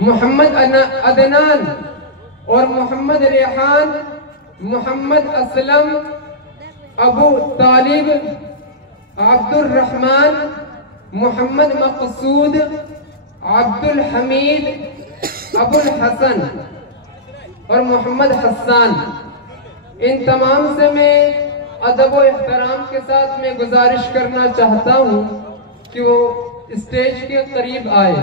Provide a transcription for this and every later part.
मोहम्मद अदनान और मोहम्मद रेहान, मोहम्मद असलम, अबू तालिब, अब्दुल रहमान, मोहम्मद मकसूद, अब्दुल हमीद, अबुल हसन और मोहम्मद हसन। इन तमाम से मैं अदब व एहतराम के साथ मैं गुजारिश करना चाहता हूँ कि वो स्टेज के करीब आए।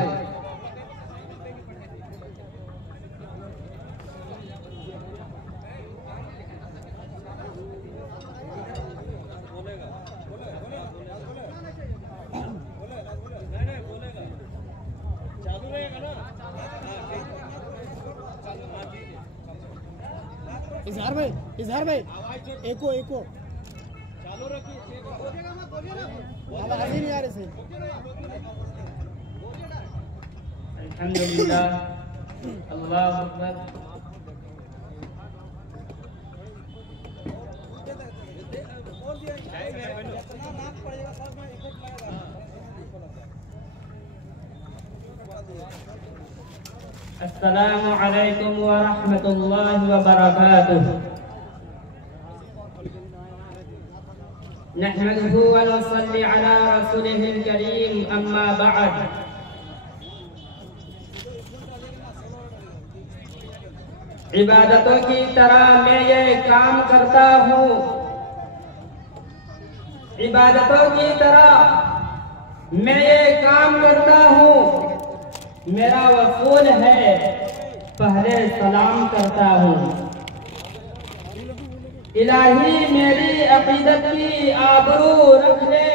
इजहार भाई एको चालू रखिए, आवाज ही नहीं आ रही सही। अल्हम्दुलिल्लाह, अल्लाहु अकबर। अस्सलामु अलैकुम व रहमतुल्लाहि व बरकातुहू। नहमदुहु व नसल्ली अला रसूलिहिल करीम, अम्मा बअद। इबादतों की तरह मैं ये काम करता हूँ, इबादतों की तरह मैं ये काम करता हूँ। मेरा वसूल है, पहले सलाम करता हूँ। इलाही मेरी अकीदत की आबरू रख ले,